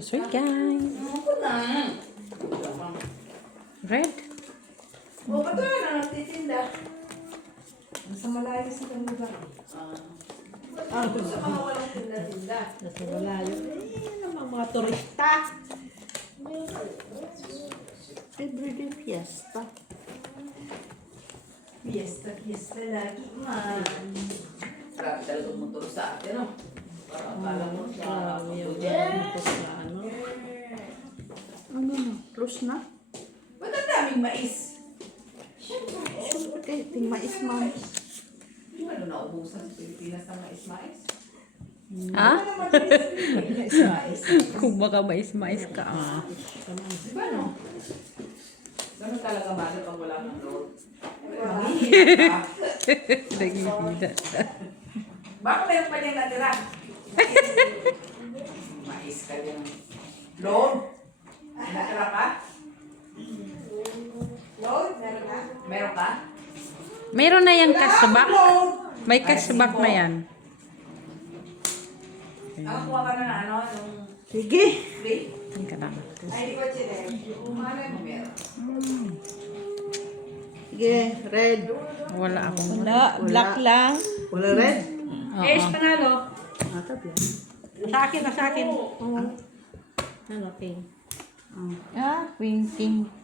Sweet guys. Red. O, ba't na nagtitinda? Sa malayo sa kang lugar. Sa mga walang tinda-tinda. Nasa malayo. Naman mga turista. Everyday fiesta. Fiesta lagi man. Grabe talaga motor sa atin, no? Para akala mo sa Ano? Ano na? Close na? ba't ang daming mais? Siyempre kayo, ting mais man. Di ba doon naubusan sa Pilipinas ng mais-mais? Ha? Ano naman din sa mais? Kung baka mais-mais ka. Ah. Di ba, no? Ganun talaga mali pag wala ng load. Nagihida. Baka meron pa niyang natira. Mais ka din. Load? May natira ka? Load? Meron ka? Meron ka? Meron na yung kasbak. Load! May kasbak na yan. Nakakuha ka na na ano? Yung Sige. free? Teka lang. Ay, di ko chile. Umalay mo meron. Sige, red. Wala akong. Wala. Black lang. Wala red? Ace panalo. Natap yan. Sa akin, sa akin. Ano, pink.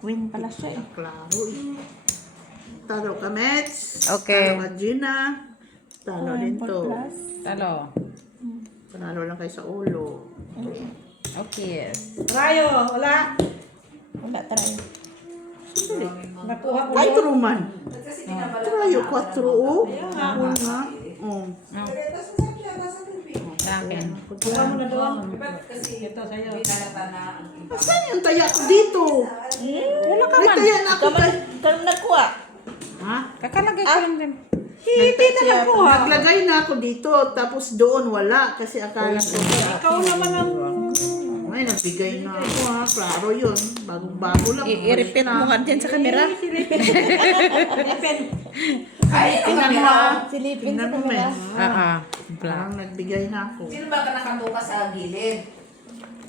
Queen pala siya. Klaro eh. Talo ka, Mets. Okay. Talo ka, Gina. Talo din to. Talo. Panalo lang kayo sa ulo. Okay. Rayo, wala. Wala tayo. Sandali. Nakuha ko Ay, yun. truman. Kasi kinabala. Trayo, 4 o. nga. Oo nga. Oh. Sa akin. Kuha mo na doon. Kasi Ito sa'yo. binalata na ang iba. Saan yung taya ko dito? Wala ka May man. taya na ako. Kamu nagkuha. Ha? Kakalagay ko lang din. Hindi na nakuha. Naglagay na ako dito, tapos doon wala. Kasi akala ko. Ikaw naman ang... Ay, nagbigay na ako ha. Klaro yun. Bagong-bago lang. I-repeat mo nga dyan sa camera. Silipin. Ay, Tingnan mo ha. Silipin Tingnan mo, men. Black. Parang nagbigay na ako. sino ba ka nakatuka sa gilid?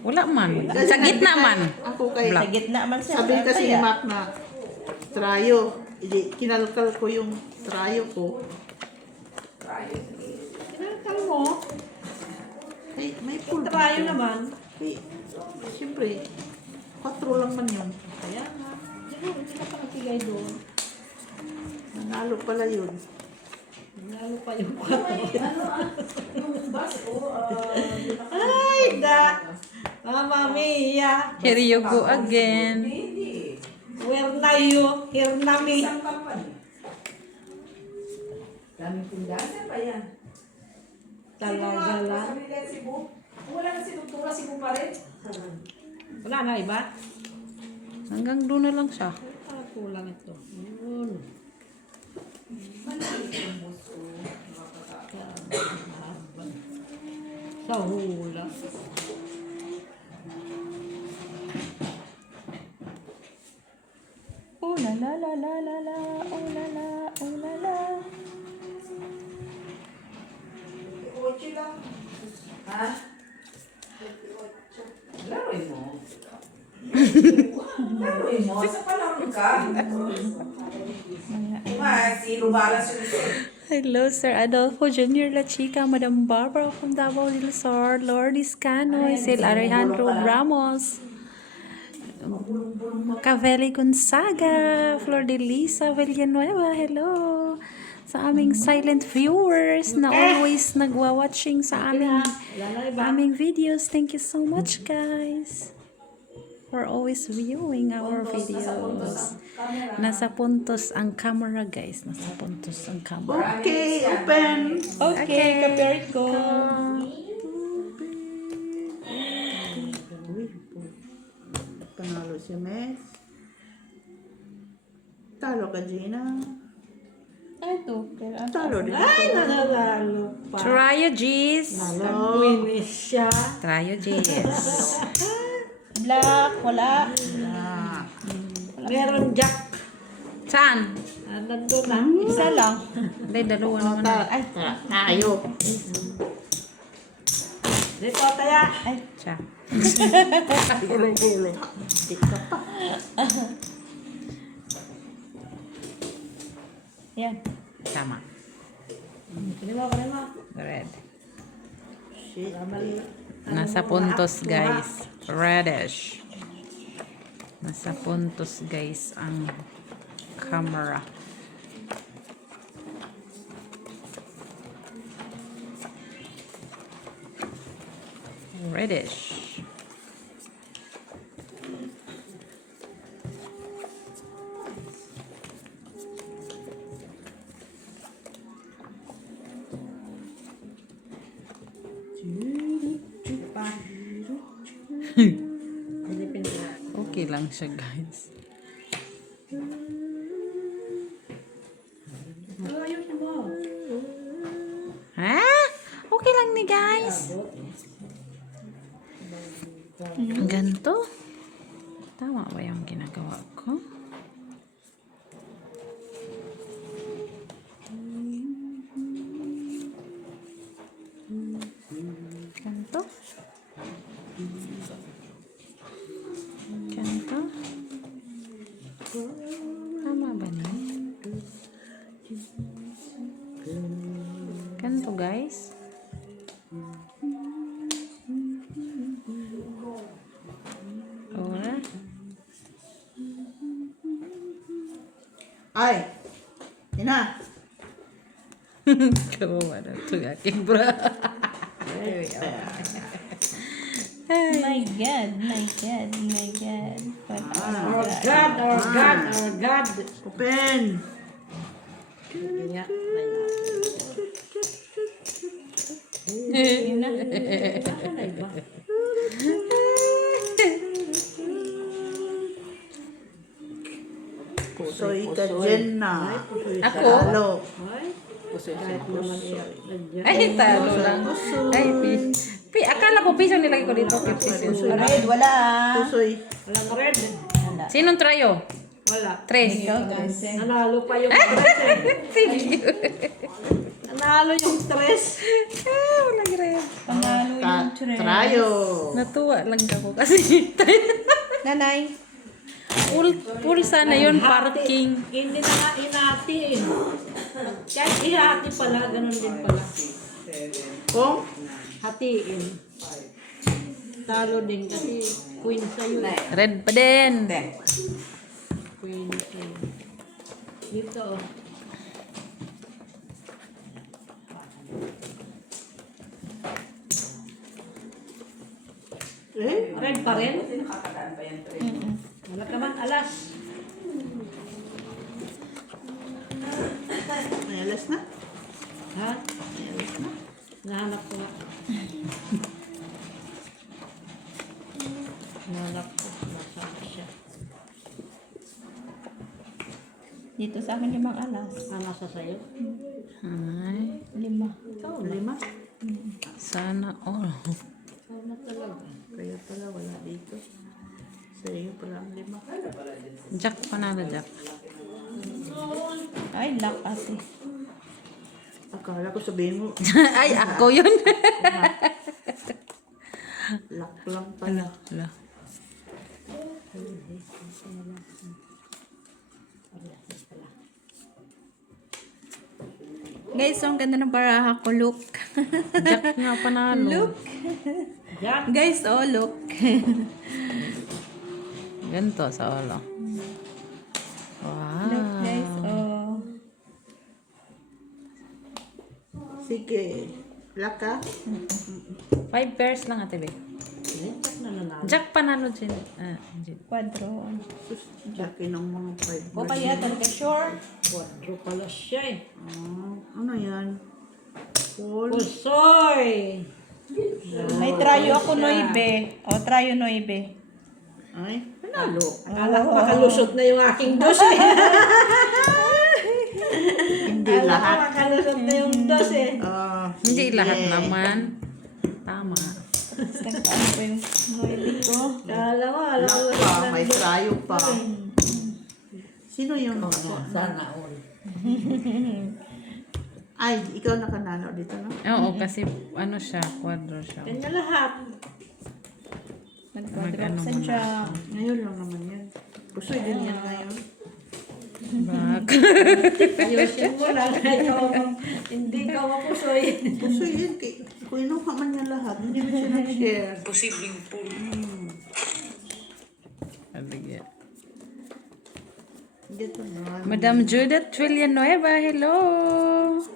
Wala man. Kasi Sa gitna nagbigay man. Ako kay Black. Sa gitna man siya. sabi kasi ni Mac na trayo. Hindi, kinalkal ko yung trayo ko. Tayo. Kinakal mo. Ay, may full. Trayo naman. Ay, siyempre, 4 lang man yun. Kaya nga. Siguro, hindi ka pa nakigay doon. Nanalo pala yun. Lalo pa yung Yung bus, Ay, da! Mamma mia! Here you go again. Hindi. Where na you? Here na me. Isang company. Daming tindahan. Saan ba yan? Talaga lang. Sabi nila Cebu. Wala na sinutula, Cebu pa rin. Wala na iba? Hanggang doon na lang siya. Ah, kulang ito. Yun. Sa hula. Oh la la la la la la. Oh la la. Oh la la. Ocho lang. Ha? Laruin mo. Laruin mo. Sa palaro ka. Diba, si Rubalas yun. Hello, Sir Adolfo Jr. La Chica, Madam Barbara from Davao del Sur, Lord Iscano, Sil Alejandro Ramos, Cavelli Gonzaga, Flor de Lisa Villanueva, hello. Sa aming silent viewers na always nagwa-watching sa aming videos. Thank you so much, guys, for always viewing our videos. Nasa puntos ang camera, guys. Nasa puntos ang camera. Okay, open. Okay, kapit ko. Panalo si Mes. Talo ka, Gina. Ay, ito. Talo din. Ay, nanalo pa. Tryo G's. Talo. Finish siya. Tryo G's. Black, wala. Ah. Meron jack. Saan? Nandun na. Isa lang. Hindi, dalawa naman. Ay, tayo. Dito, taya. Ay, siya. Huli. Hindi ka pa. Yan. Tama. Kanima. Red. Shit. Nasa puntos, guys. Reddish. Nasa puntos, guys, ang camera. Reddish. Okay lang siya, guys. Ha? Okay lang ni, guys. Ganito? Tama ba yung ginagawa ko? Ganito? Ganito? Tama ba niya? Ganito, guys. Ora. Ay! Ina! Kawawa na ito aking bra. My God, my God, my God. What Our God, our God, our God. Open! Ingat. Pusoy ka dyan na. Ako? Talo. Kahit naman iyak. Ay, talo lang. Ay, pi. Akala ko piso nilagay ko dito. Piso. Red, wala. Pusoy. Walang red. Sinong trayo? Wala. Tres. Nanalo pa yung tres eh. Thank you. Nanalo yung tres. Walang red. Panalo yung tres. Trayo. Natuwa lang ako kasi Nanay. full sana yun, parking. Hindi na nga inati eh. Kahit ihati pala, ganun din pala. Kung? Hatiin. Talo din kasi queen sa'yo. Red pa din. Queen sa'yo. Dito oh. Red pa rin? Wala ka man, alas. May alas na? Ha? Nahanap ko nga. Nahanap ko. Nasaan siya? Dito sa akin 5 alas. Nasa sa'yo? Ay, 5. Ikaw na. 5? sana all. Ikaw na talaga. Kaya pala wala dito. Sa iyo pala ang 5. Jack, panalo Jack. Ay, lock ate. Akala ko sabihin mo, Ay, ako yun. lock lang pala. Hala. Guys, so ang ganda ng baraha ko. Look. Jack nga panalo. Look. Jack. Guys, oh, look. Ganito sa ulo. Wow. Look, guys, oh. Sige. Laka. 5 pairs lang ate, be. Jack na nanalo. Jack panalo din. Jin. Quadro. Sus, Jackie ng mga 5. O kaya talaga sure. Quadro pala siya eh. Ano yan? Full. Pusoy! May trayo ako 9. O, trayo 9. Ay, panalo. Akala ko makalusot na yung aking dos eh. Hindi Akala ko lahat. makalusot na yung dos eh. Hindi sige. lahat naman. Tama. Ano ko yung 9 ko? Akala ko, alam ko Lock pa, may trayo pa. Sino yung sana all. Ay, ikaw nakanalo dito, no? Oo, kasi ano siya, quadro siya. Kanya lahat. Nag-quadrupsen siya. Ngayon lang naman yan. Pusoy din yan ngayon. Black. Ayusin mo lang. Hindi ka mapusoy. Pusoy yan. Kung inuha man niya lahat, hindi mo siya nag-share. Posibleng po. Aligya. Dito na. Madam Judith Villanueva, hello.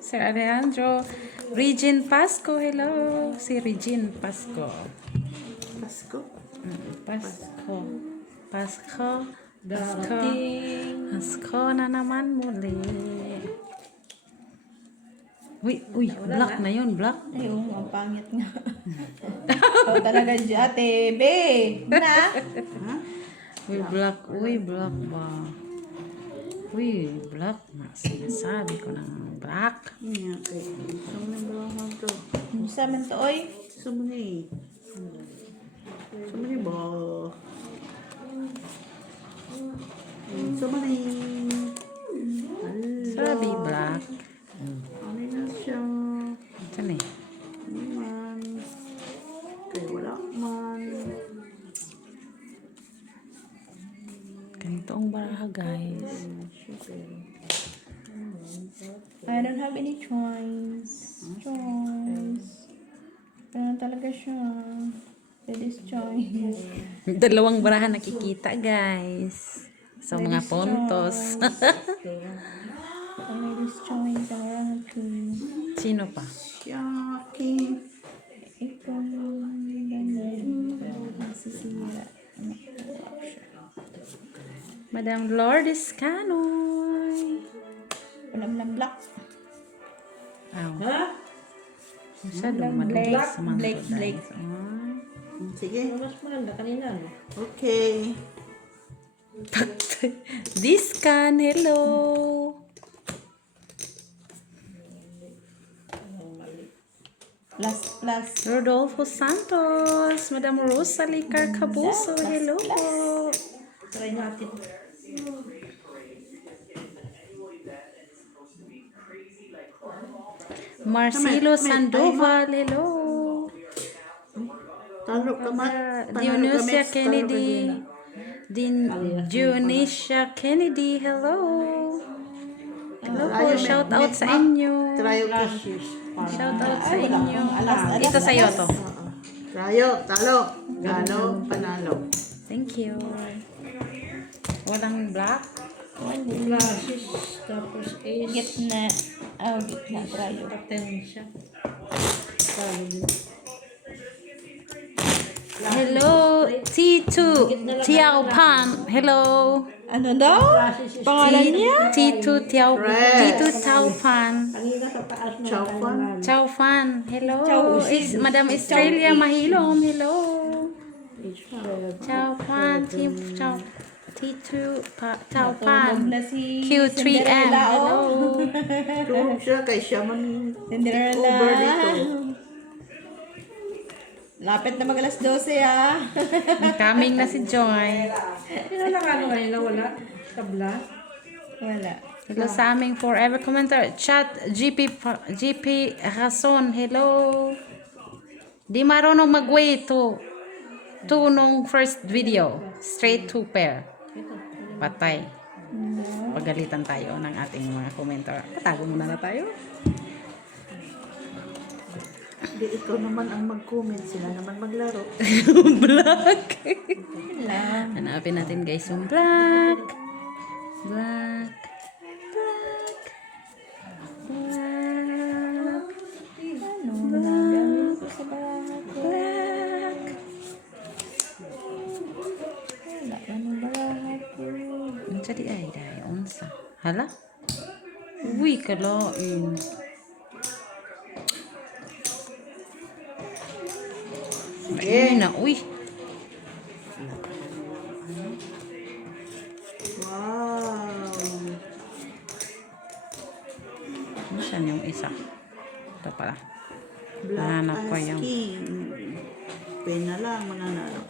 Sir Alejandro. Regine Pasco, hello. Si Regine Pasco. Pasko. Pasco. Pasco. Darating. Pasko na naman muli. Uy, black na yun, black. Ay, oo, ang pangit nga. Ikaw talaga dyan, ate. Be! Na? Uy, black ba? Uy, black na. Sinasabi ko ng black. Iya, kay. Sumuni ba lang to? Sa amin to, oy. Sumuni. Sumuni ba? Sumuni. Sabi black. Ano na siya? Saan eh? Man. Kaya wala man. Ganito ang baraha, guys. I don't have any choice. Ganun talaga siya. That is choice. Dalawang baraha nakikita, guys. So, mga puntos. I made this choice. I don't have to. Sino pa? Shocking. Ikaw yung nasisira. Madam Lourdes Canoy. Walang lang black. Aw. Ha? Masyadong Blake, madulas sa mga Blake, guys. Blake. Sige. Mas maganda kanina, no? Okay. Discan, hello. Plus. Rodolfo Santos. Madam Rosalie Carcabuso, hello po. Try natin. Marcelo Sandoval, hello. Talo ka man. Dionisia Kennedy. Dionisia Kennedy, hello. Hello po, shout out sa inyo. Trayo ka. Shout out sa inyo. Ito sa'yo to. Trayo. Talo. Talo. Panalo. Thank you. Walang black. Glasses. Tapos ace. Gitna. Oh, gitna. Trayo. Atensya. Talo din. Hello, T2 Tiao Pan. Hello. Ano daw? Pangalan niya? T2 Tiao Pan. Kanina sa taas na. Chow fan. Chow Fan. Hello. Is Madam Estrella Mahilom. Hello. Chow Fan. T2 Chow Pan. Na si Q3M. Cinderella, Hello. oh. Tulog siya kay siya man. Cinderella. Over dito. Lapit na mag-alas 12, ah. Coming na si Joy. Sino lang ano kanina? Wala? Tabla? Wala. Hello sa aming forever commenter. Chat GP Rason. Hello. Di marunong mag-way to nung first video. Straight to pair. Patay. Pagalitan tayo ng ating mga commenter. Patago muna na tayo. Di ikaw naman ang mag-comment. Sila naman maglaro. Black. Wala. Hanapin natin guys yung black. Black. Ano? Nagamit ko sa baraha ko. Black. Wala. Anong baraha ko? Ang jadi ay dahil unsa. Hala? Uy, kalain. Ayun na, uy. Wow. Ano siya yung isa? Ito pala. Black Hanap ko as yung- king. Pin na lang mananalo.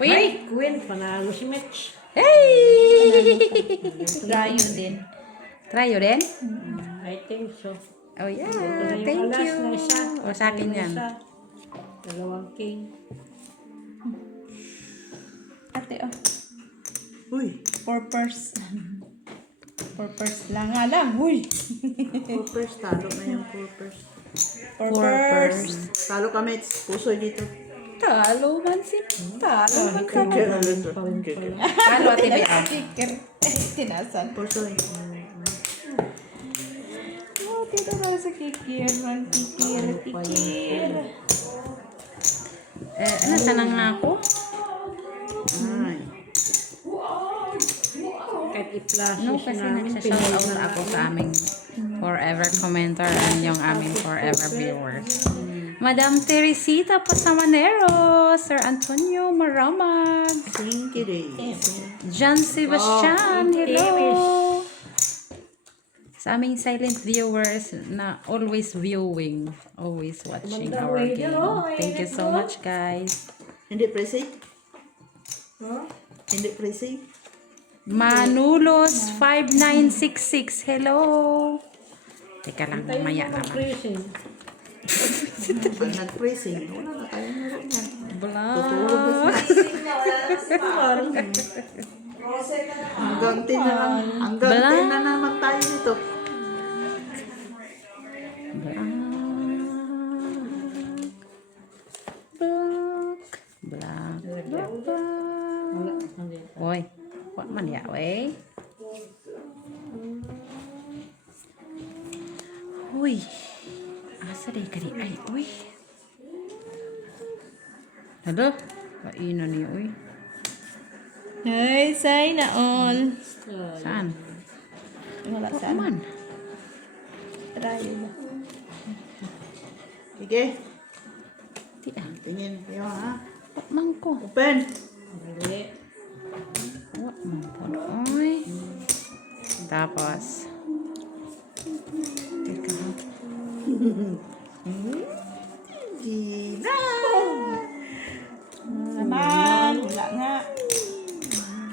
Uy! Queen, panalo si Mitch. Hey! Trayo din. Try yun din? I think so. Oh Ito yeah, na yung thank alas you. na isa. O sa akin Ito na yan. isa. Dalawang king. Ate, oh. Uy, Purpose. Purpose lang nga lang. Uy! purpose. Talo na yung purpose. Purpose. Talo kami. Puso dito. Talo man si. Talo man ka. Halo, Ate Bea. Sticker. Tinasan. Puso. Oh, tito na sa kikir. Man kikir. Kikir. Ano, tanang na ako? Ay. Kahit i-flash No, kasi nagsha-shout out ako sa aming forever commenter and yung aming forever viewers. Madam Teresita Pasamanero, Sir Antonio Maramag, Thank you, day. John Sebastian, hello! Sa aming silent viewers na always viewing, always watching our game. Thank you so much, guys. Hindi presi? Hindi presi? Manulos 5966, hello! Teka lang, mamaya naman. Freezing. Pag nag-pressing, wala na tayong meron yan. Blah. Hanggang 10 na lang. Hanggang 10 na naman tayo nito. Ôi, what man ya we? Uy, asa day kadi ay, uy. Nado, kaino ni uy. Ay, say na all. Saan? Wala What saan. man? Try na. Sige. Di ah, Tingin kayo ha. what man ko? Open. Dali. What man po uy. Tapos, teka lang. Gina. Naman. Wala nga.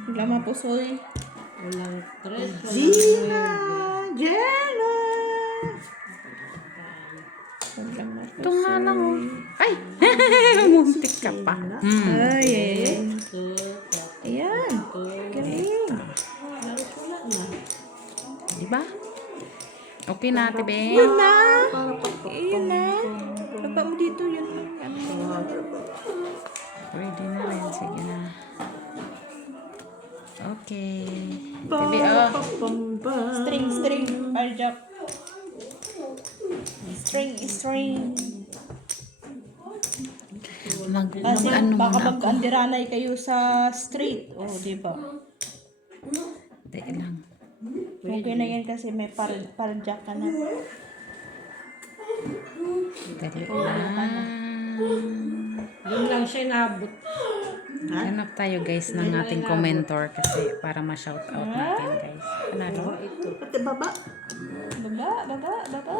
Wala mapusoy. Walang tres. Gina. Jenna. Wala mapusoy. Ito nga lang oh. Ay! Muntik ka pa. Ay, ay, ay. Ito. Ayan. Galing. Wala na. Diba? Okay na, Ate Ben. Yun na. Yun na. Baba mo dito yun. Ano? Pwede na rin. Sige na. Okay. Baby, oh. String, string. Parjak. String, string. Kasi Ano baka muna ako. mag-andiranay kayo sa street. Oh, di ba? Teka lang. Okay na yan kasi may parjak ka na. Dali lang. Doon lang siya inabot. Hanap tayo guys ng ating commentor kasi para ma-shoutout natin guys. Ano? Pati baba. Baba, baba, baba.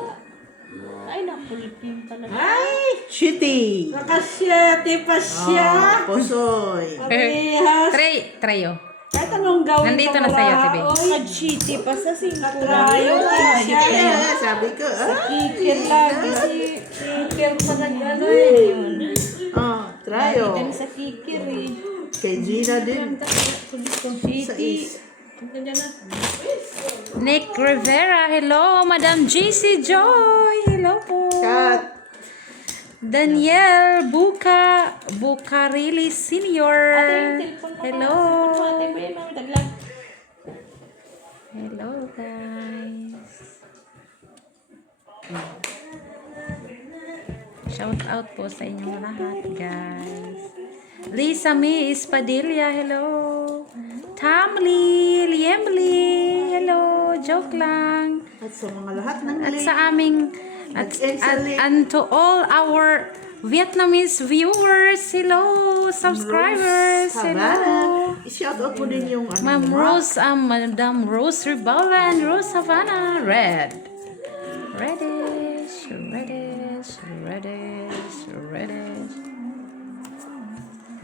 Ay, napulipin talaga. Ay! Shitty. Nakasyate pa siya. Pusoy. Parehas. Trayo. Kahit anong gawin Nandito ka na sa'yo, wala, Tibi. oy. Nag-cheaty pa sa Katrayo pa siya. Kaya sabi ko, Kikir lagi si... Kikir pa nag-ano eh. Ayun. Tryo. Lagi sa kikir eh. Kay Gina din. Cheaty. Ito dyan na. Nick Rivera. Hello, Madam GC Joy. Hello po. Kat. Daniel Bucarili Senior. Hello. Hello guys. Shout out po sa inyong lahat guys. Lisa May Espadilla, hello. Tamli, Liemli, hello. Joke lang. At sa mga lahat ng At link. sa aming and to all our Vietnamese viewers, hello, subscribers, hello. I-shout out mo din yung ano. Ma'am Rose, Madam Rose Ribala and Rose Havana, red. Reddish, reddish, reddish, reddish.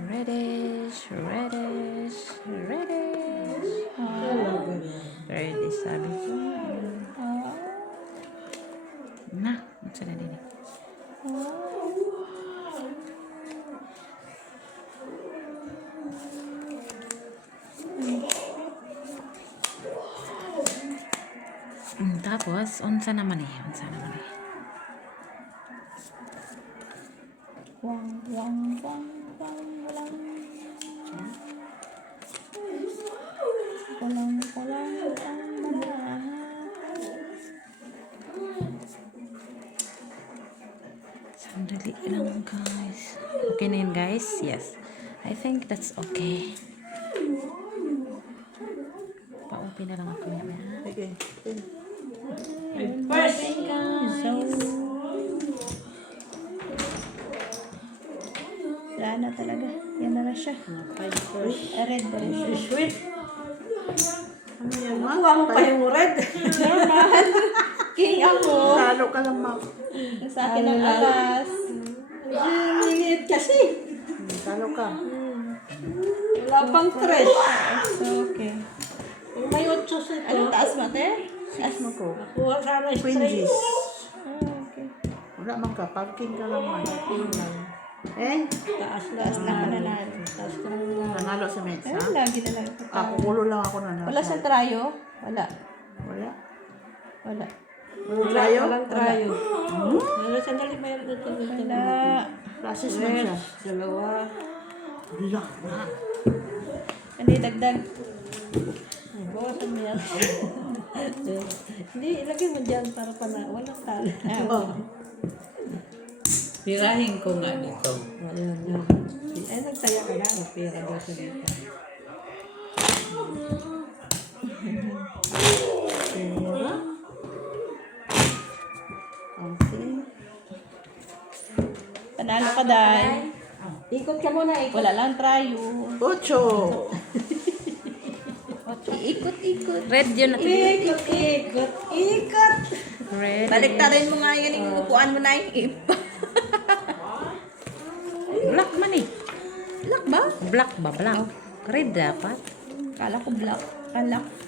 Reddish, reddish, reddish. Reddish, sabi ko. Saan na din? Tapos, unsa naman eh? Unsa naman eh? Wang, wang, wang, wang, walang. Walang, walang, walang manahan. Sandali lang, guys. Okay na yun, guys? Yes. I think that's okay. Pa-open na lang ako niya. Sige. First, Wala na talaga. Yan na lang siya. Red ba rin siya? sweet. Ano yan, ma? Kuha mo pa yung red. King ako. Talo ka lang, ma. Sa akin ang alas. Liit kasi. Talo ka. Wala pang tres. Okay. May 8 ito. Anong taas mo, te? Taas mo ko. Nakuha sana Queen straight. G's. Okay. Wala man ka. Parking ka lang, man. Eh? Taas Taas lang ka na natin. Taas lang na. Nanalo si Mets, Ay, ha? lagi na lang. Ako, kulo lang ako nanalo. Wala sa trayo? Wala. Wala. Wala. Walang trayo? Walang trayo. Wala, sandali mayroon na tingin. Wala. Classes man siya. Dalawa. Wala. Hindi, dagdag. Ay, bawasan mo yan. Hindi, ilagay mo dyan para pana. Walang tali. Oh. Pirahin ko nga dito. Ayun, yun. Ay, nagtaya ka na. Pera daw sa dito. Pera. Okay. Panalo ka, Day. Ikot ka muna, ikot. Wala lang trayo. 8. Ikot-ikot. Red yun natin. Ikot, ikot, ikot. Red. Baliktarin mo nga yan yung upuan mo na yung Black man eh. Black ba? Black ba? Black. Red dapat. Kala ko black. Kala ko.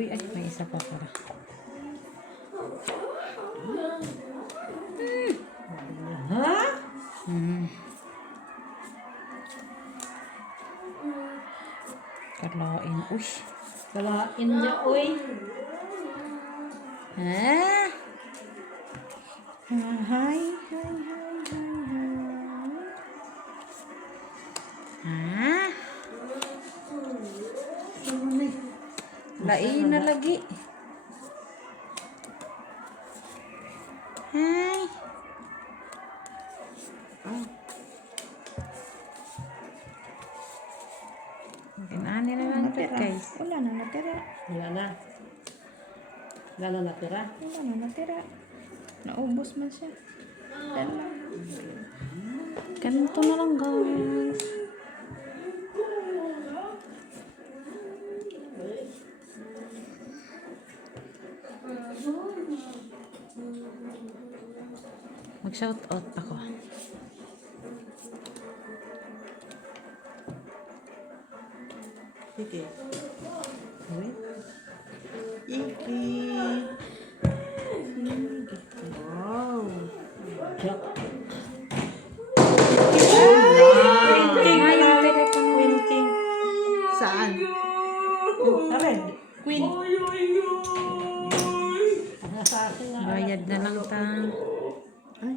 Uy, ay, may isa pa pala. Ha? Kalain. Uy. Kalain niya, uy. Ha? Hi. Ha? Lain na lagi. Hi. Kinani na lang ito, guys. Wala na natira. Wala na. Wala na natira. Wala na natira. Naubos man siya. Dala. Ganito na lang, guys. Mag-shout out ako. Sige. Wait. Iki. Wow. Jack. Queen King. Saan? Red. Queen. Nasa akin na. Bayad na lang ta. Ay.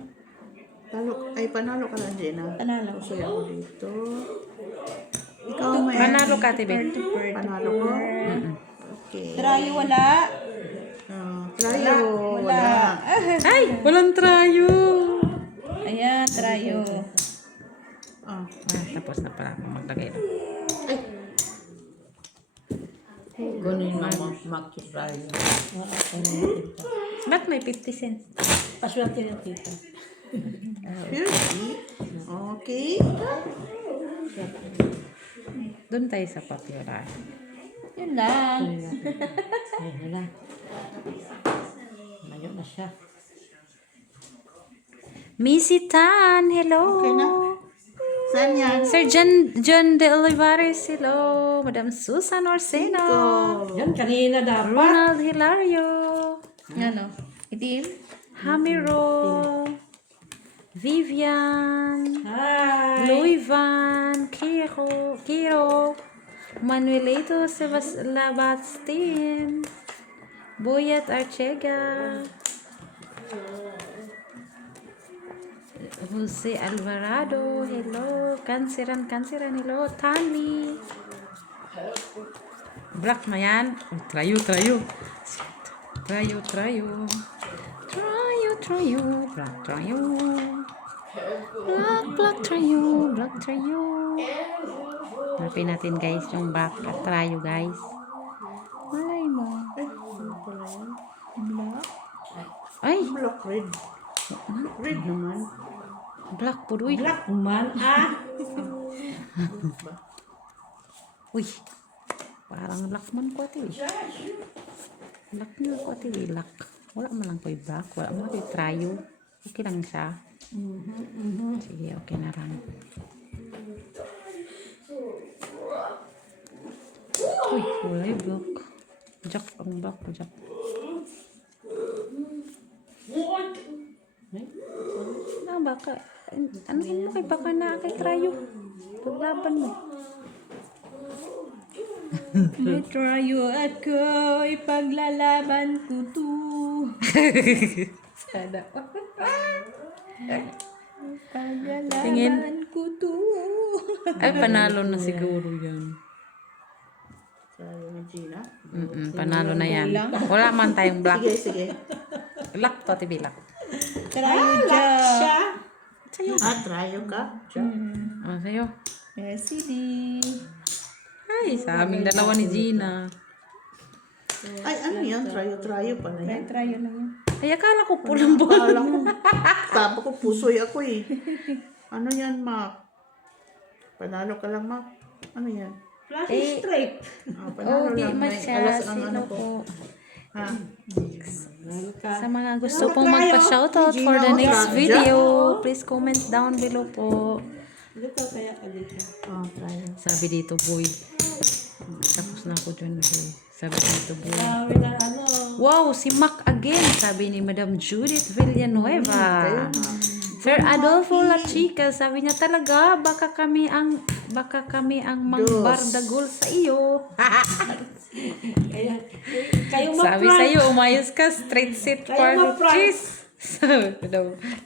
Ay, panalo ka lang, Jenna. Panalo. So, ako dito. Ikaw may... Panalo ka, Tibe. Panalo ko? Okay. Trayo wala. Trayo. Wala. Ay! Walang trayo! Ayan, trayo. Ah. Tapos na pala ako maglagay na. Kunin mo makitry. Ba't may 50 cents? Paswerte ng tita. 50. Okay. Doon tayo sa papira. Yun lang. Ayun na lang. Layo na siya. Missy Tan, hello. Okay na. Saan yan? Sir John De Olivares, hello. Madam Susan Orseno. Yan, kanina dapat. Ronald Hilario. Ano? Itim? Hamiro. Vivian. Hi. Louis Van. Kiro. Manuelito Labastin. Boyat Archega. Jose Alvarado, hello. Kanseran, hello. Tani. Black na yan. Trayo. Trayo. Black trayo. Black trayo. Hanapin natin guys yung black trayo guys. Malay mo. Black? Ay! Black, red. Red naman. Black po, uy. Black man, Uy. Parang black man ko ati. Black man ko ati. Black. Wala man lang ko yung black. Wala man ko yung trayo. Okay lang siya. Sige, okay na lang. Uy, wala yung black. Jack, ang black ko, Jack. Ah, baka. Ano mo kay baka na kay trayo? Paglaban mo. May trayo ako, ipaglalaban ko to. Sana. Tingin. Ipaglalaban ko to. Ay, panalo na siguro yan. Trayo ni Gina. Panalo na yan. Wala man tayong black. Sige, sige. Black to, tibi black. Trayo dyan. Trayo ka? Oh, sa'yo. SD. Ay, sa aming dalawa ni Gina. Ay, ano yan? Trayo pala yan. Trayo lang yan. Ay, akala ko pulang buwan. Akala ko, tapa ko pusoy ako eh. Ano yan, Mac? Panalo ka lang, Mac. Ano yan? Flash Eh, straight. Oh, Panalo di lang. May alas ang masyado. ano Sino ko. po? Ha? Sa mga gusto pong magpa-shoutout for the next video, please comment down below po. Dito kaya ka dito. Oh, trayo. Sabi dito, boy. Tapos na ako dyan, boy. Sabi dito, boy. Sabi na ano. Wow, si Mac again, sabi ni Madam Judith Villanueva. Sir Adolfo La Chica, sabi niya talaga, baka kami ang mangbardagol sa iyo. Kaya, kayo Sabi ma-prank. sa'yo, umayos ka, straight seat Kayo for ma-prank. cheese.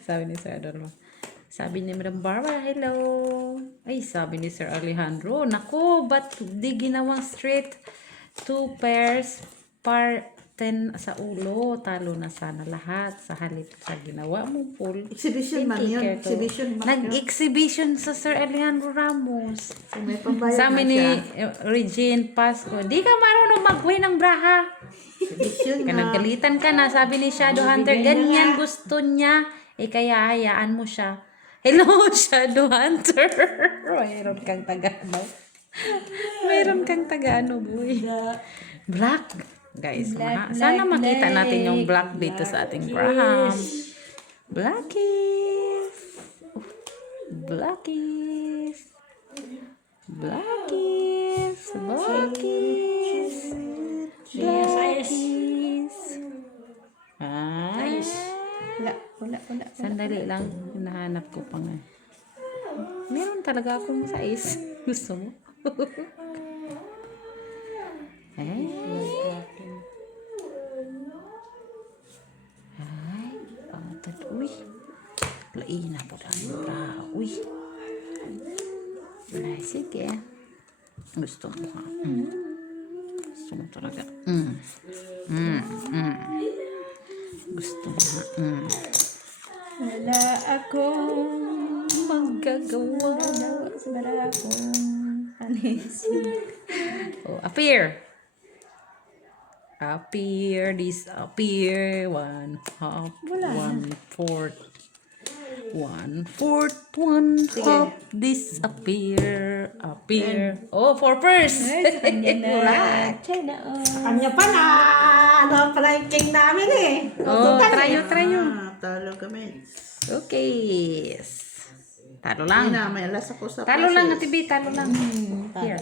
Sabi ni Sir Adolfo. Sabi ni Madam Barbara, hello. Ay, sabi ni Sir Alejandro, naku, ba't di ginawang straight 2 pairs par 10 sa ulo? Talo na sana lahat sa halip sa ginawa mo, Paul. Exhibition man yun. Ticker to. Exhibition man yun. Nag-exhibition sa Sir Alejandro Ramos. So, may pambayad Sa na amin ni siya. Regine Pasco, di ka marunong mag-win ng braha. Exhibition na. Kanagalitan ka na, sabi ni Shadowhunter, ganyan gusto niya. Eh kaya hayaan mo siya. Hello, Shadowhunter. Mayroon kang taga-ano. Mayroon kang taga-ano, boy. Black. Guys, sana makita natin yung black dito sa ating Graham. Blackies. Blackies. Blackies. Blackies. Blackies. Ah. Wala. Sandali lang. Hinahanap ko pa nga. Meron talaga akong size. Gusto mo? Ay. Ay. Pangatad. Uy. Lain na po dahil bra. Uy. Ay, sige. Gusto mo ha? Gusto mo talaga. Gusto mo ha? Wala akong Magagawa. wala akong anis. Oh, appear. Appear, disappear, 1/2, 1/4. 1/4, 1/2 disappear. Appear. Oh, 4 purse. Wala. Sa kanya pa na, ano pala yung king namin eh. Oh, trayo. Talo kami. Okay. Talo Ay lang. na, may alas ako sa Talo lang, process. Ate B. Talo lang. Here.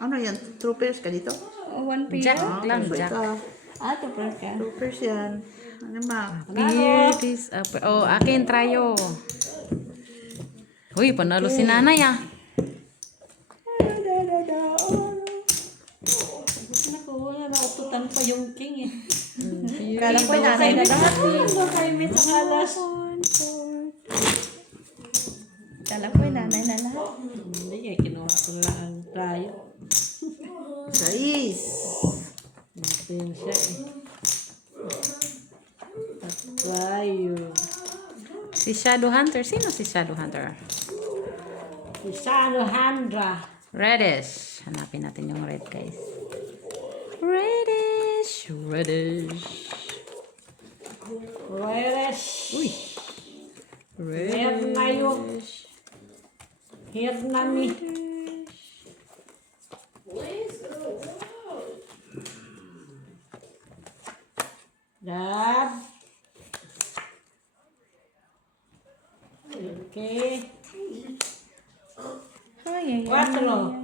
Ano yan? Troopers ka dito? Jack lang, Pusoy Jack. ka. Troopers ka. Troopers yan. Ano ma? Appear, disappear. Oh, akin, trayo. Uy, panalo si nanay ah. Naku, naututan pa yung king eh. Kala ko nanay na lahat. Ano kayo may sakalas? Kala ko yung nanay na lahat. Hindi eh, kinuha ko na lang ang trayo. 6. Ito yun siya eh. Trayo. Si Shadow Hunter. Sino si Shadow Hunter? Isano Handra. Reddish. Hanapin natin yung red, guys. Reddish. Reres. Uy. Red na yun. Here na mi. Dad. Okay. Ay, ay, ay. Cuatro.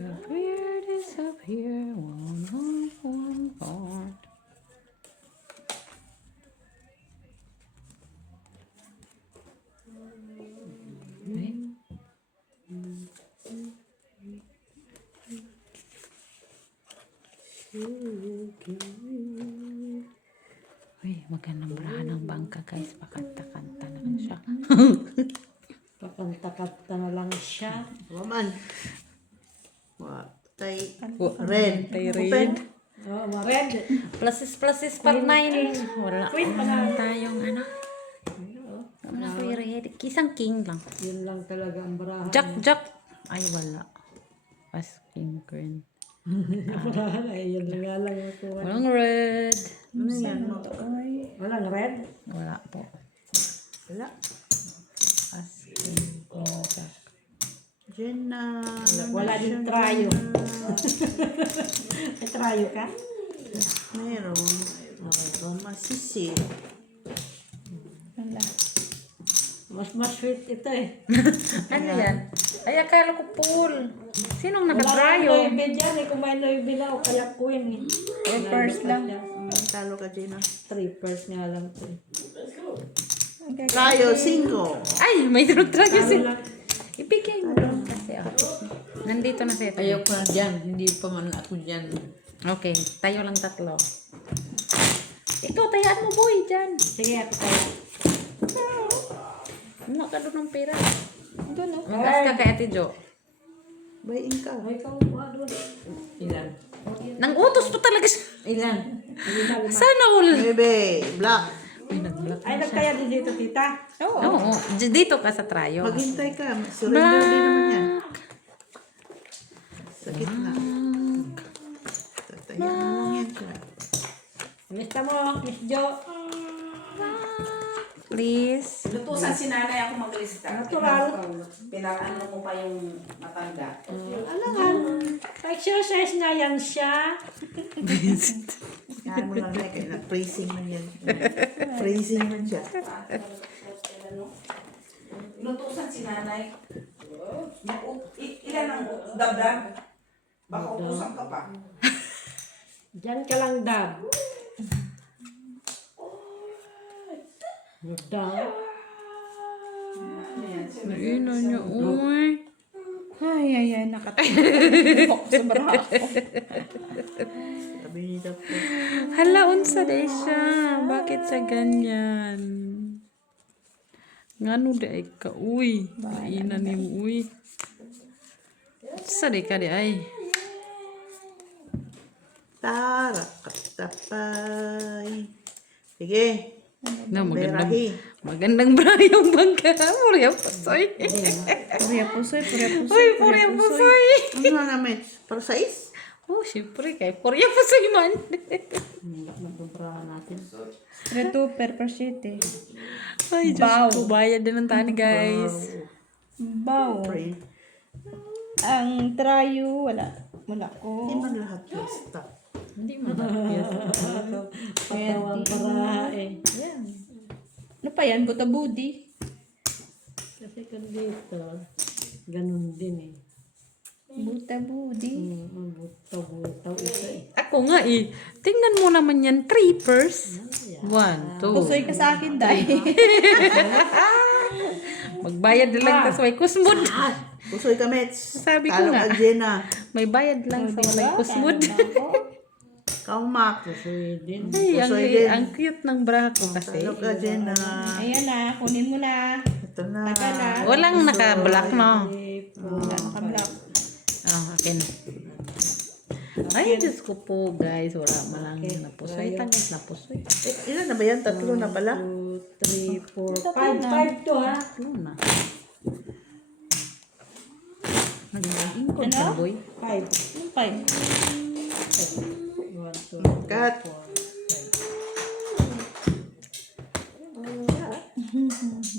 Appear, disappear. One part. Uy, magandang brahan ng bangka, guys. Pakanta-kanta naman siya. Pakanta-kanta na lang siya. Waman. Tay red. Tay Open. red. Oh, red. Pluses per 9. Wala naman tayong ano. Wala ko yung red. Isang king lang. Yun lang talaga ang barahan. Jack. Ay, wala. As king queen. Barahan ay yun nga lang ito. Walang red. Ano yan? Walang red. Wala po. Wala. As king queen, jack. Diyan na. Wala din trayo. May trayo ka? Meron. Masisi. Wala. Mas sweet ito eh. Ano yan? Ay, akala ko pool. Sinong Wala kang nakatrayo? noibe dyan eh. Kung may noibe na o kaya queen eh. First lang. Talo ka, Gina. 3 pairs nga lang ito eh. Tayo, 5. Ay, may trayo Ano si... lang. Ibigay mo lang kasi ako. Nandito na siya. Ayaw ko na dyan. Hindi pa man ako dyan. Okay, tayo lang tatlo. Ikaw, tayaan mo boy, dyan. Sige, ako tayo. Kumuha ka doon ng pera. Doon, oh. Mag-ask ka kay Ate Jo. Bayin ka. Ay, ikaw mo doon. Ilan? Nang utos pa talaga siya. Ilan? Sana all. Bebe, black. Uy, nag-block Ay, na siya. nagkaya din dito, tita. Oo, dito ka sa trayo. Maghintay ka. Surrender din naman yan. Sa gitna. Tatayan mo lang yan siya. Mista mo, Miss Jo. Please. Lutusan si nanay ako maglista. Natural. Pinaano mo pa yung matanda. Alangan. Exercise na yan siya. Yan mo lang na. Kaya na-praising man yan. Praising man siya. Lutusan si nanay. Ilan ang dabdab? Baka utusan ka pa. Diyan ka lang, Dab. Dab. Ino niyo, uy. Ay, ay, ay. Nakatulog ako sa baraha ko. Sabi ni Dapper. Hala, unsa day siya. Bakit sa ganyan? Ngano day ka, uy. Ina ni mo, uy. Sa day ka di ay. Tara, katapay. Sige. No, magandang, Berahi. magandang bra yung bangka. Purya pusoy. Purya pusoy, purya pusoy. Uy, purya pusoy. Ano na namin? Para sa is? Oh, syempre kay purya pusoy man. Nagpabrahan natin. Reto per siete. Ay, Diyos ko, bayad din ng tani, guys. Bow. Pray. Ang trayo, wala. Wala ko. Hindi man lahat yung stock. Hindi mo na. Patawang para eh. Yan. Ano pa yan? Buta budi. Kasi kung dito, ganun din eh. Buta budi. Butaw-butaw ito eh. Ako nga eh. Tingnan mo naman yan. Trippers. 1, 2. Pusoy ka sa akin, dahil. Magbayad na lang tas may kusmod. Pusoy ka, Mets. Sabi ko Talong nga. Adjena. May bayad lang sa walay kusmod. Kaumak. Pusoy din. Ay, Pusoy din. ang cute ng bra ko kasi. Talong Adjena. Ayan na, kunin mo na. Ito na. Taga na. Walang naka-black no. Wala naka-block. Akin. Ay, Diyos ko po, guys. Wala malang napusoy. Tanggit napusoy. Ilan na ba yan? Tatlo na pala? 2, 3, 4, 5 to ha. Tatlo na. Nag-ingkod Ano? ka, boy. 5. Yung five. 1, 2, Cut.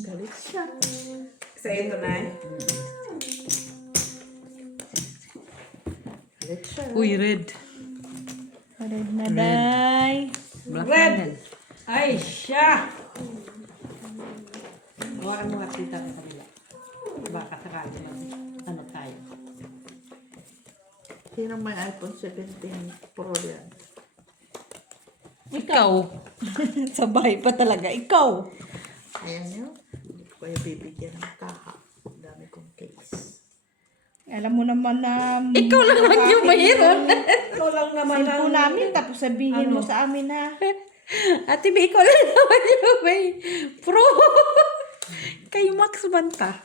Galit siya. Sa ito na eh. Galit siya. Uy, red. Red na, day. Black Red. na yan. Ay, siya! Hawakan mo nga tita ka kanila. Baka sakali lang. Ano tayo? Sino may iPhone 17 Pro yan? Ikaw. Sabay pa talaga. Ikaw. Ayan nyo. Hindi ko kayo bibigyan ng kaha. Ang dami kong case. Alam mo naman na... Ikaw lang naman yung mayroon. Ikaw lang naman Cellphone ang... namin, tapos sabihin mo sa amin ha. Ate B, ikaw lang naman yung may pro. Kay Max Banta.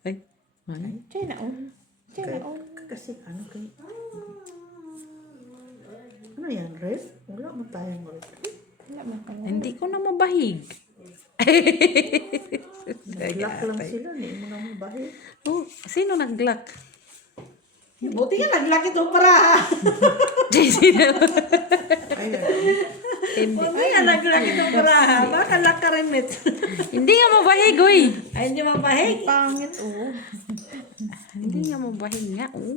Ay. Ay. China on. China on. Kasi ano kayo? Ano yan, red? Wala mo tayong red. Wala man tayo. Hindi ko na mabahig. Nag-lock lang sila. Hindi mo na mabahin. Oh, sino nag-lock? Buti nga naglaki itong para ha. JC na. Ayun. Hindi. Buti nga naglaki itong para ha. Baka lakarimit. Hindi nga mabahig, uy. Ay, hindi mapahig. Pangit, oh. Hindi nga mabahig nga, oh.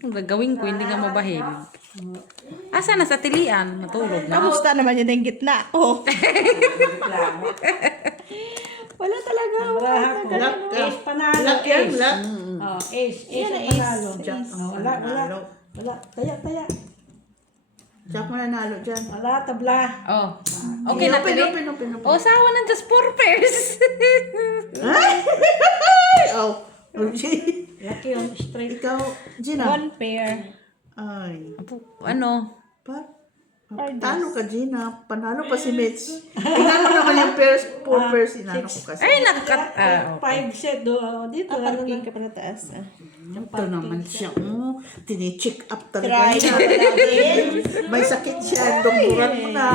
Ang gagawin ko, hindi nga mabahig. Asa na sa tilian? Matulog na. Kamusta naman yun yung gitna? Oh. Reklamo. Wala talaga. Para ko. Lock ka. Ace panalo. Lock yan, Ace. lock. Oh, ace. Ace Yan ang ang ace. panalo. Jack Oh, ang wala, wala. nanalo. Wala. Taya. Jack mo nanalo dyan. Wala, tabla. Oh. Okay na, Open, tili. open. Oh, sawa ng just 4 pairs. Oh. Laki yung straight. Ikaw, Gina. One pair. Ay. Ano? Talo ka, Gina. Panalo pa si Mitch. Tingnan mo naman yung pairs, 4 pairs. Inano ko kasi. Ay, nakat... Ah, 5 set do. Dito, ano Parking na. ka pa na taas. Ah. Ito naman siya. Tini-check up talaga niya. May sakit siya. Doktoran mo na.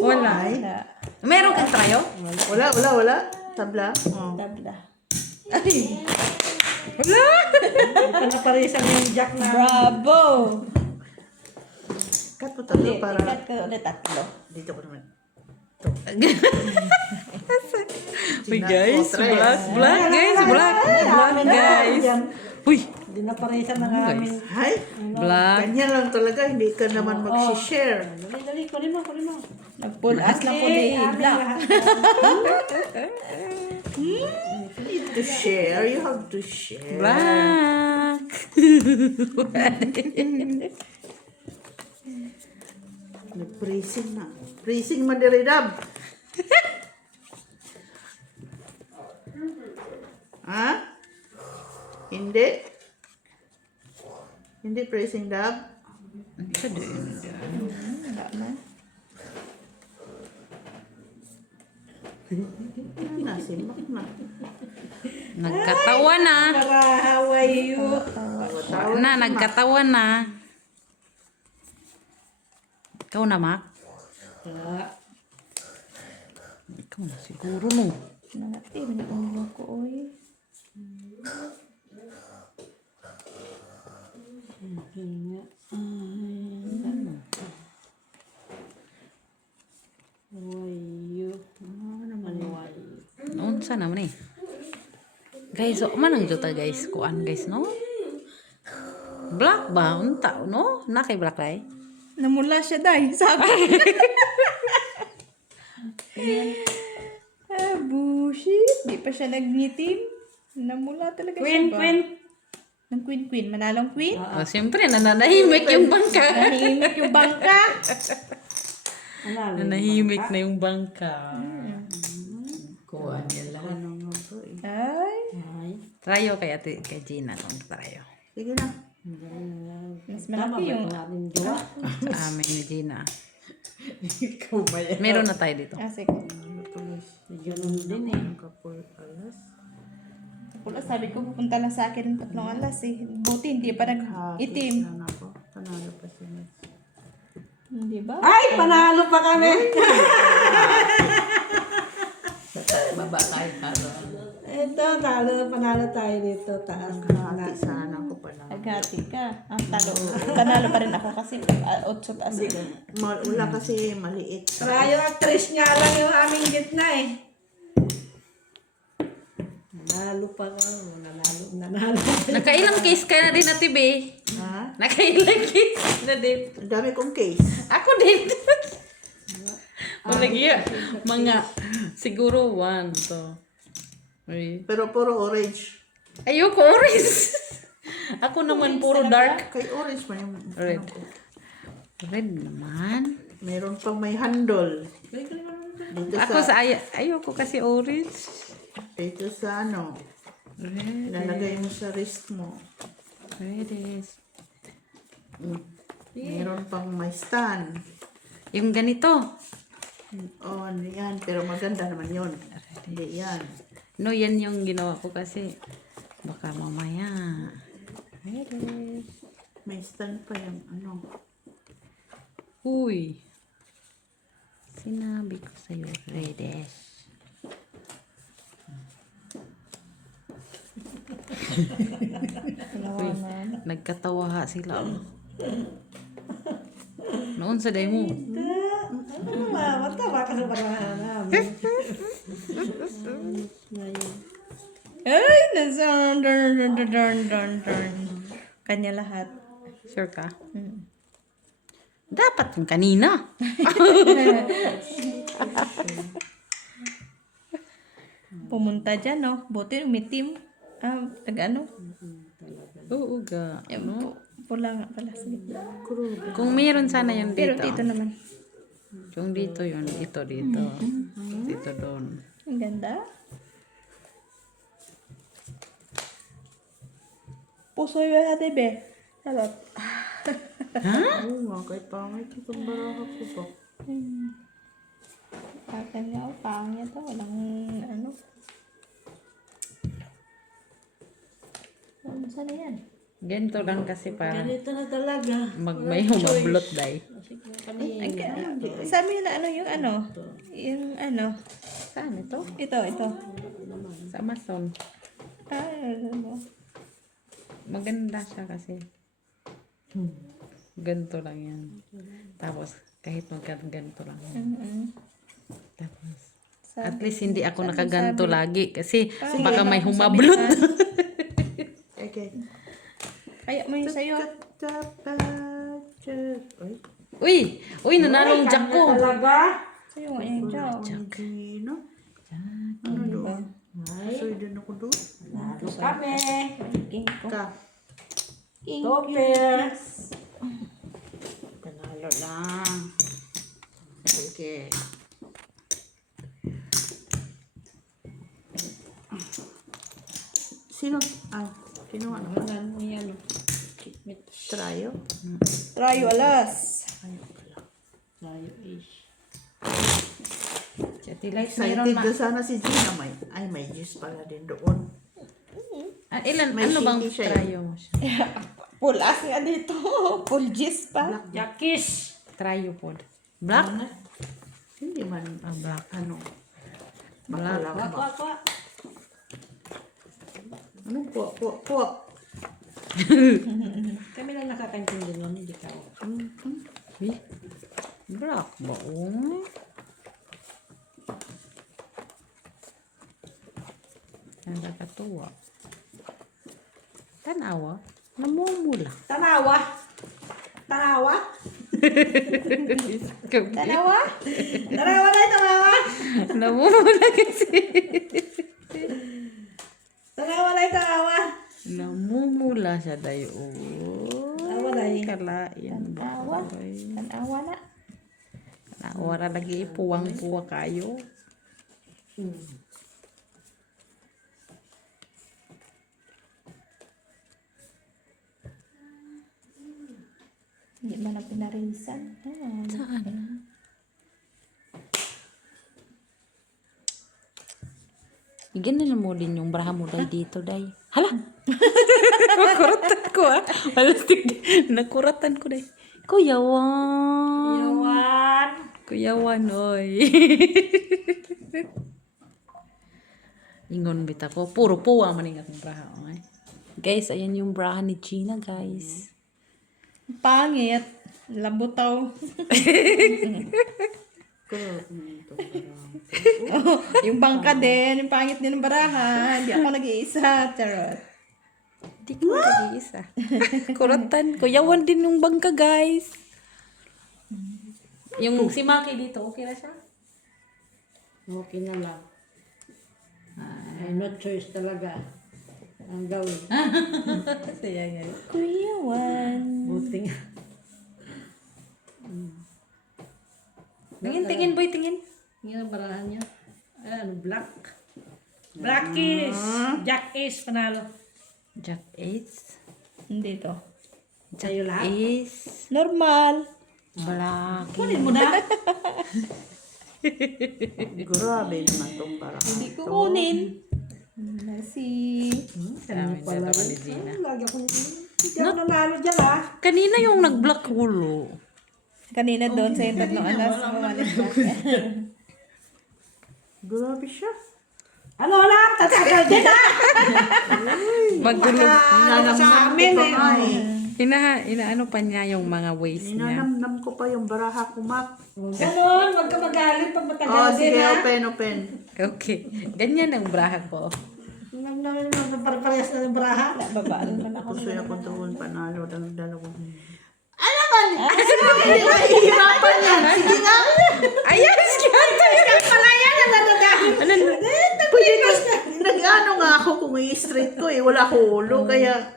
wala. Wala. Meron kang trayo? Wala. Tabla. Oh. Tabla. Wala. Ito na parisan yung jack na. Bravo! Cut mo tatlo para Ikat ka ulit tatlo. dito ko naman. Uy, guys. Black, guys. Black, guys. Uy, Hindi na parisan na namin. Hay, black. kanya lang talaga. Hindi ka naman mag-share. Dali, kunin mo. Nag-pull as na po ni Black. To share, you have to share. Black. Nag-freezing na. Freezing madiridab. Ha? Hindi? Hindi freezing dab? Wala na. Nasimak na. Nagkatawa na. Para Hawaii Nagkatawa na. Ikaw na, Mac? Ah, Ikaw na siguro, no? Nanati, manipong ko, oy. okay nga. Wayo. Wayo. Unsa naman eh. Guys, so manang jota guys. Kuan guys, no? Black ba? Unta, no? Nakay black ay? Namula siya, day. Sabi. Ah, bullshit. Di pa siya nagnitim. Namula talaga siya ba? Ng queen. Manalong queen? Oh, siyempre, nananahimik yung bangka. Nahimik yung bangka. Nanahimik na yung bangka. Kuha niya lahat. Ay. Ay. Trayo kay ate, kay Gina. Itong trayo. Sige na. Mas Tama malaki ba yung... ito ating jowa? Sa amin ni Gina. Ikaw ba yan? Meron na tayo dito. Ah, sige. Ganun din eh. Pula, sabi ko, pupunta lang sa akin ng 3 alas eh. Buti, hindi pa nag-itim. Sana ako. Panalo pa si Miss. Hindi ba? Ay, panalo pa kami! Baba tayo para. Ito, panalo tayo dito. Taas. Hati sana ako panalo. Naghati ka. Ah, panalo pa rin ako kasi 8 taas. Wala kasi maliit. Trayo actress nga lang yung aming gitna eh. Nanalo pa nga. Nanalo. Nakailang case ka na din, Ate Be? Ha? Nakailang case na din. Ang dami kong case. Ako din. Malagya. Mga, siguro 1 to. Uy. Pero puro orange. Ayoko, orange. Ako naman puro dark. Kay orange man yung Red. ano ko. Red naman. Meron pang may handle. Dito Ako sa, ayoko kasi orange. dito sa ano, Red. ilalagay mo sa wrist mo. Red is. Meron pang may stand. Yung ganito. Oh, ano yan. Pero maganda naman yun. Hindi yan. No, yan yung ginawa ko kasi baka mamaya. Red is. May stand pa yung ano. Uy. Sinabi ko sa'yo, Redes. Uy, nagkatawa sila. Oh. Noon sa day mo. Matawa ka sa parahan namin. Ay, nasa darn. Kanya lahat. Sure ka? Dapat yung kanina. Pumunta dyan, no? Buti umitim. Ah, nag-ano? Oo ga. Pula nga pala. Sige. Kung meron sana yun Pero dito. dito naman. Yung dito yun. Ito dito. Dito doon. Ang ganda. Puso yung ate, be. Salot. Oo nga, kay pangit itong baraha ko pa. Akin nga, pangit to. Walang ano. Ano sana yan? Ganito lang kasi para Ganito na talaga. may humablot day. Sabi na ano yung ano? Yung ano? Saan ito? Ito. Sa Amazon. Ano mo? Maganda siya kasi. Ganito lang yan. Tapos kahit ganito lang yan. Tapos at least hindi ako nakaganto lagi kasi baka may humablot. Okay. Kaya mo yung sa'yo. Uy, Uy, nanalo ang jack ko. Talaga? Sa'yo nga yung job. Gino. Ano doon? Soy din ako doon. Nanalo kami. King ko. Ka. Topper. Panalo lang. Okay. Sino? Kinuha naman. Ano mo yan? Trayo. Try alas. Tayo ish. Chati like meron Excited ma. na sana si Gina. May juice pala din doon. Ilan May ano bang city siya. trayo mo siya? Full as nga dito. Full gist pa. Yakis. Tripod. Black? Hindi man, Black. ano. Black. Baka lang, Kuha, kuha. Anong po? Kami lang nakakaintindi nun, hindi ka. Eh, Black ba? Oh. Nakakatuwa. Tanawa. Namumula. Tanawa. Tanawa. Tanawa. Tanawa na tanawa. Namumula kasi. Tanawa na tanawa. Namumula siya dayo. Tanawa na eh. Kalain. Tanawa. Tanawa na. Tanawa na lagi ipuwang-puwa kayo. Hindi mo na pinarisan. Saan? Ganun mo din yung braha mo day dito day. Hala! Nakuratan ko ah. Malastig. Nakuratan ko day. Kuyawan. Yawan. Kuyawan, oy. Ingon bita ko. Puro puwa maning akong braha. Okay? Guys, ayan yung braha ni Gina, guys. Pangit. Labutaw. Yung bangka din. Yung pangit din ng baraha. Hindi ako nag-iisa. Charot. Di ko nag-iisa. Kuratan. Kuyawan din yung bangka, guys. Yung si Maki dito, okay na siya? Okay na lang. Ay, no choice talaga. Ang gawin. Siya nga. Kuyawan. Buti nga. Tingin, boy, tingin. Yung barahan niya. Ano, black. Blackies. Jackies, panalo. Jack Ace. Hindi to. Sa'yo lahat. Ace. Normal. Black. Kunin mo na. Grabe naman tong para. Hindi ko kunin. Nasi. Sabi pala ni Gina. Lagi ako nito. Hindi ako nanalo dyan ha. Kanina yung nag-black hulo. Kanina doon sa yung tatlong alas. Umalis ba? Grabe siya. Ano lang? Tatagal din ha. Magulo. Ninanamnam ko pa nga eh. Inaano pa niya yung mga ways niya. Ninanamnam ko pa yung baraha ko, Mak. Ganon, wag ka magalit pag matagal Oh, din sige, ha. open. Okay. Ganyan ang braha ko. Naman parehas na ng braha. Babaan naman ako. Gusto ako doon panalo ng dalawang. Alam mo, hindi mahihirapan yan. Sige nga. Ayan! Pala yan, Ano na? Pwede ko, nag-ano nga ako kung i-straight ko eh. Wala ko ulo, kaya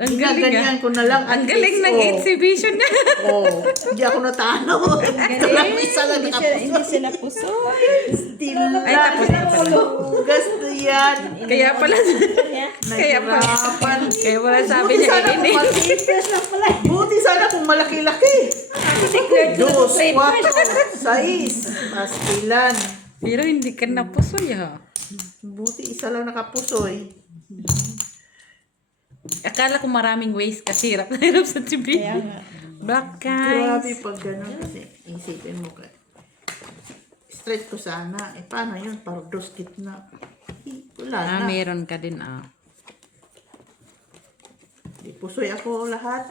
Ang galing ginaganyan ko na lang. Ang galing ng exhibition niya. Oo. Hindi ako natalo. Walang isa lang Hindi siya napusoy. Still. Ay, tapos na pala. Gusto yan. Kaya pala. Nahirapan. Kaya pala sabi Buti niya sana kung ini. Buti sana kung malaki-laki. 2, 4, 6, pastilan. Pero hindi ka napusoy ha. Buti isa lang nakapusoy. Akala ko maraming ways kasi hirap na hirap sa TV. Kaya nga. Black Grabe guys. pag gano'n kasi isipin mo ka. Straight ko sana. Eh paano yun? Parang dos gitna. Wala na. Meron ka din ah. Di pusoy ako lahat.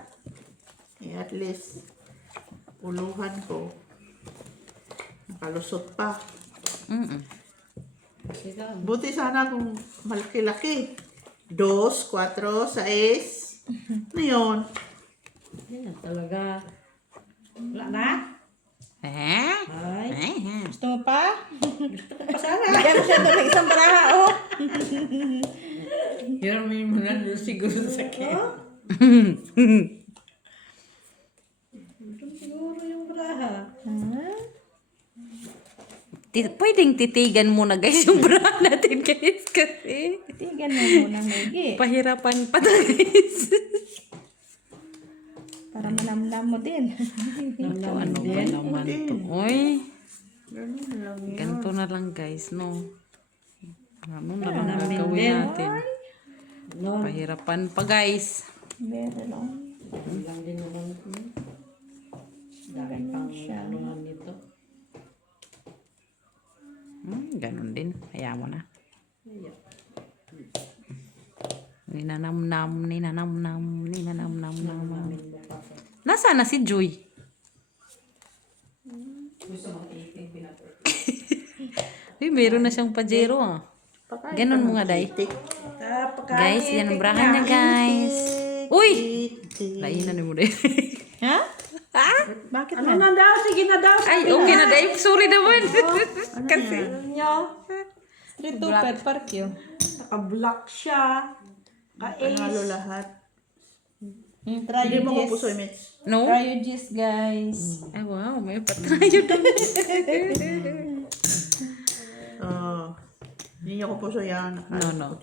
Eh at least uluhan ko. Nakalusot pa. Buti sana kung malaki-laki. 2, 4, 6. Ano yun? Yan talaga. Wala na? Eh? Ay. Gusto mo pa? Pasana. Bigyan mo siya doon ng isang baraha, oh. Pero may mga doon siguro sakit. Siguro yung braha. Pwedeng titigan muna guys yung bra natin guys kasi Tigan mo muna, Maggie. pahirapan pa to guys. Para manamnam mo din. Ito ano ba naman to? Uy, Ganun lang yun. ganito na lang guys no. Ano na lang gagawin natin? No. Pahirapan pa guys. Meron lang. Lang din naman. Dami pang anuhan nito. Ganun din. Hayaan mo na. Ayan. Ninanamnam, ninanamnam, ninanamnam. Mamin mo pa po. Nasaan na si Joy? Gusto mong eating pinapit. Uy, meron na siyang pajero ah. Pakain Ganun ka mo ng nga, Day. itik. Guys, yan ang brahan niya, guys. Uy! Lainan ni mo, Day. Ha? Bakit Ano na daw? Sige na daw. Ay, okay na, Day. Sorry naman. Kasi. Ano nyo? Street to pet park yun. Naka-block siya. Panalo lahat. Try Hindi your mo ko gist. pusoy, Mitch. No? Try your gist, guys. Ay, wow. May patrayo doon. Hindi niyo ko puso yan. No.